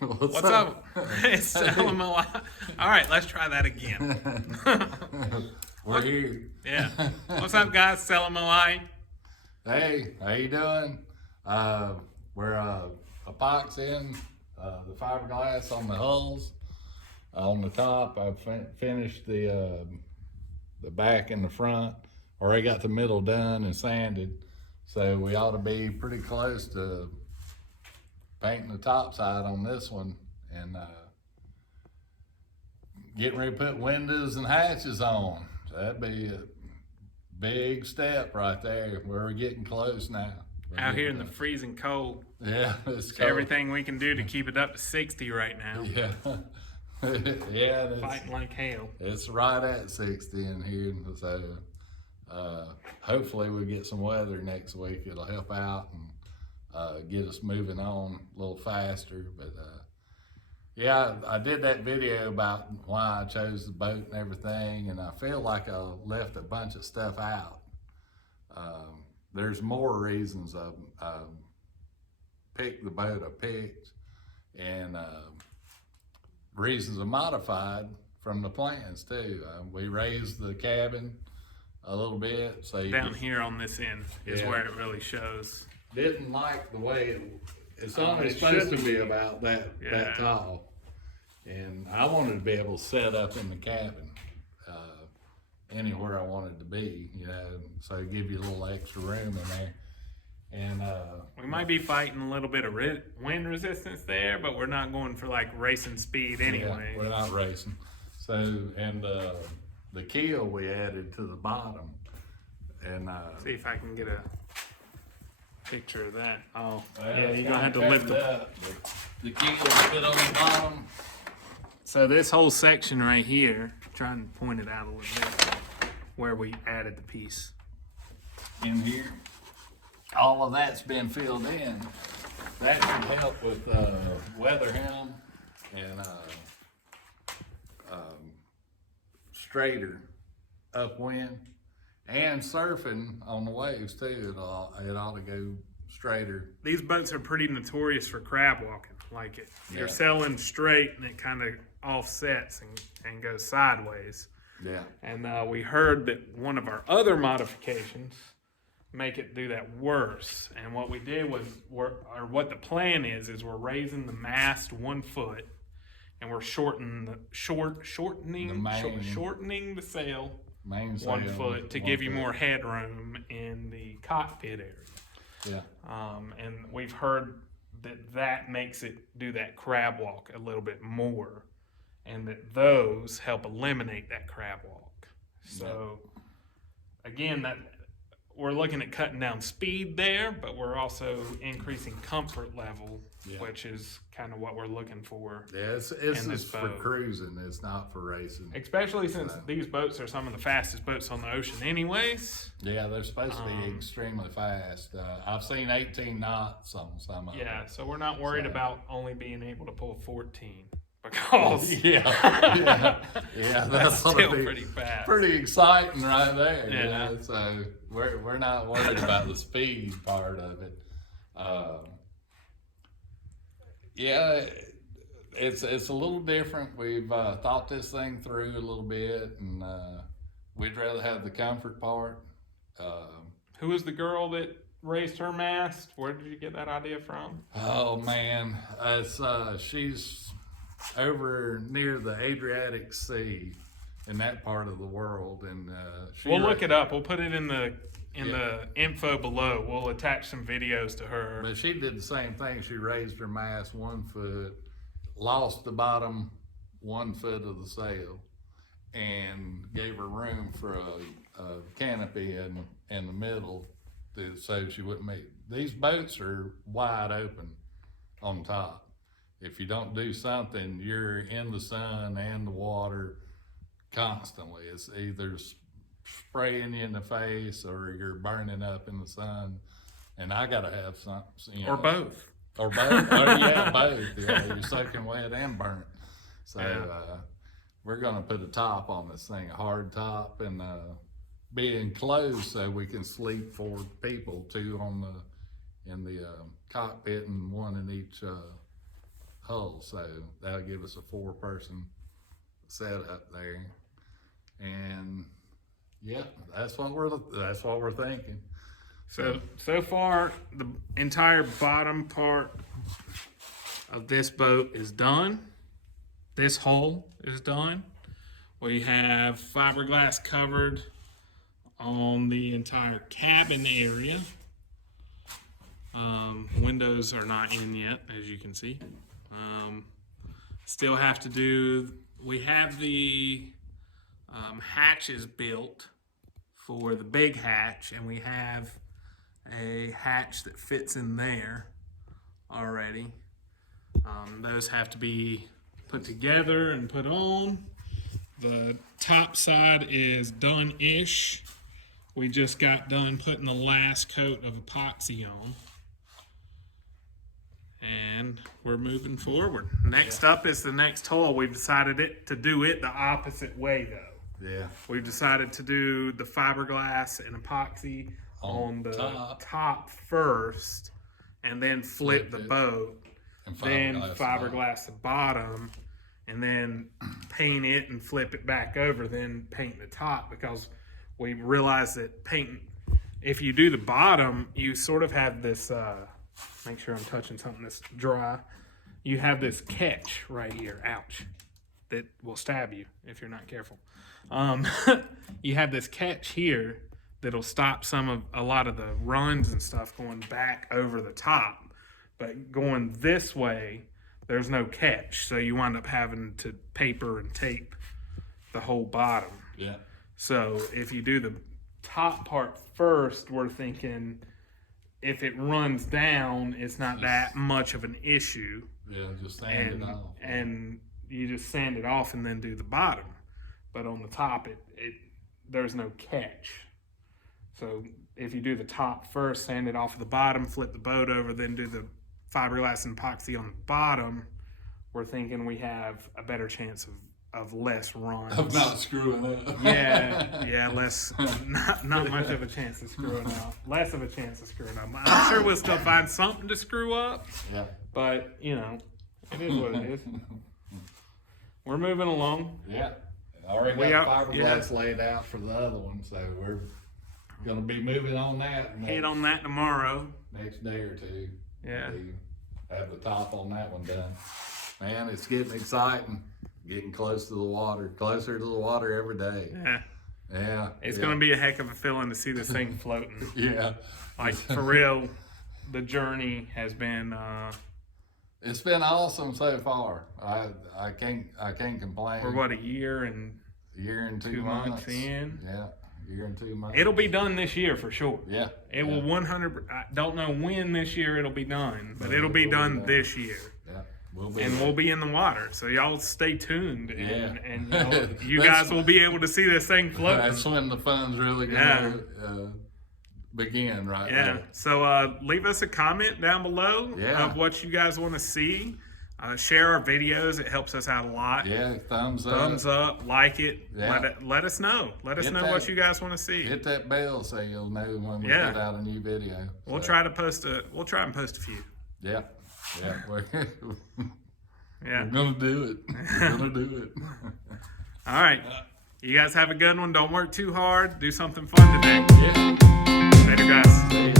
What's up? It's Moai. All right, let's try that again. We're here. Yeah. What's up, guys? Moai. Hey, how you doing? We're epoxying the fiberglass on the hulls. On the top, I've finished the back and the front. Already got the middle done and sanded. So we ought to be pretty close to painting the top side on this one and getting ready to put windows and hatches on. So that'd be a big step right there. We're getting close now. Out here in the freezing cold. Yeah, it's everything we can do to keep it up to 60 right now. Yeah. Yeah, fighting like hell. It's right at 60 in here, so hopefully we get some weather next week. It'll help out and get us moving on a little faster. But yeah, I did that video about why I chose the boat and everything, and I feel like I left a bunch of stuff out. There's more reasons I picked the boat I picked, and reasons I modified from the plans too. We raised the cabin a little bit. So down here on this end is where it really shows. Didn't like the way it's only supposed to be about that tall. And I wanted to be able to set up in the cabin anywhere I wanted to be, you know, so give you a little extra room in there. And we might be fighting a little bit of wind resistance there, but we're not going for like racing speed anyway. Yeah, we're not racing. So, and the keel we added to the bottom. And see if I can get a picture of that. Oh, yeah, you're gonna have to lift up. The keel fit on the bottom. So this whole section right here, trying to point it out a little bit, where we added the piece in here. All of that's been filled in. That should help with weather helm and straighter upwind and surfing on the waves too. It ought to go straighter. These boats are pretty notorious for crab walking. Like you're sailing straight and it kind of offsets and goes sideways. Yeah. And we heard that one of our other modifications make it do that worse. And what we did was, what the plan is we're raising the mast 1 foot, and we're shortening the sail 1 foot to give you more headroom in the cockpit area. Yeah. And we've heard that makes it do that crab walk a little bit more, and that those help eliminate that crab walk. So again, that we're looking at cutting down speed there, but we're also increasing comfort level, which is kind of what we're looking for. Yeah, it's for cruising. It's not for racing. Especially since these boats are some of the fastest boats on the ocean anyways. Yeah, they're supposed to be extremely fast. I've seen 18 knots on some of them. Yeah, so we're not worried about only being able to pull 14. Because that's still pretty fast. Pretty exciting right there. Yeah. You know? So we're not worried about the speed part of it. It's a little different. We've thought this thing through a little bit, and we'd rather have the comfort part. Who was the girl that raised her mast? Where did you get that idea from? Oh man, she's over near the Adriatic Sea in that part of the world, and we'll look it up. We'll put it in the info below. We'll attach some videos to her. But she did the same thing. She raised her mast 1 foot, lost the bottom 1 foot of the sail, and gave her room for a canopy in the middle, so she wouldn't make. These boats are wide open on top. If you don't do something, you're in the sun and the water constantly. It's either spraying you in the face or you're burning up in the sun. And I gotta have something, you know. Or both. Or both. Both. Yeah, you're soaking wet and burnt. So we're gonna put a top on this thing, a hard top, and be enclosed so we can sleep 4 people, 2 in the cockpit and 1 in each hull, so that'll give us a 4-person setup there. And yeah, that's what we're thinking. So far, the entire bottom part of this boat is done. This hull is done. We have fiberglass covered on the entire cabin area. Windows are not in yet, as you can see. Still have to do, we have the hatches built for the big hatch, and we have a hatch that fits in there already. Those have to be put together and put on. The top side is done-ish. We just got done putting the last coat of epoxy on. And we're moving forward. Next up is the next hull. We've decided to do it the opposite way, though. Yeah. We've decided to do the fiberglass and epoxy on the top first, and then flip the boat, then fiberglass the bottom, and then paint it and flip it back over, then paint the top, because we realized that if you do the bottom, you sort of have this, make sure I'm touching something that's dry, you have this catch right here, ouch, that will stab you if you're not careful. You have this catch here that'll stop a lot of the runs and stuff going back over the top. But going this way, there's no catch. So you wind up having to paper and tape the whole bottom. Yeah. So if you do the top part first, we're thinking if it runs down, it's not that much of an issue. Yeah, just sand it off. And you just sand it off and then do the bottom. But on the top, there's no catch. So if you do the top first, sand it off of the bottom, flip the boat over, then do the fiberglass and epoxy on the bottom, we're thinking we have a better chance of less runs. Of not screwing up. Yeah, less, not much of a chance of screwing up. Less of a chance of screwing up. I'm sure we'll still find something to screw up. Yeah. But, it is what it is. We're moving along. Yeah. I already got fiberglass laid out for the other one, so we're gonna be moving on that. Hit on that tomorrow. Next day or two. Yeah. Have the top on that one done. Man, it's getting exciting. Getting closer to the water every day. Yeah. Yeah. It's gonna be a heck of a feeling to see this thing floating. Yeah. Like, for real, the journey has been it's been awesome so far. I can't complain. We're what, a year and 2 months in? Yeah, a year and 2 months. It'll be done this year for sure. Yeah. It will 100. I don't know when this year it'll be done, but it'll be done this year. Yeah. We'll be in the water, so y'all stay tuned, and you guys will be able to see this thing floating. That's when the fun's really gonna begin, right? Yeah. There. So leave us a comment down below of what you guys want to see. Share our videos; it helps us out a lot. Yeah, thumbs up, like it. Yeah. Let us know. Let us know what you guys want to see. Hit that bell so you'll know when we put out a new video. We'll try and post a few. Yeah. Yeah. We're gonna do it. We're gonna do it. All right. You guys have a good one. Don't work too hard. Do something fun today. Yeah. Later, guys. See ya.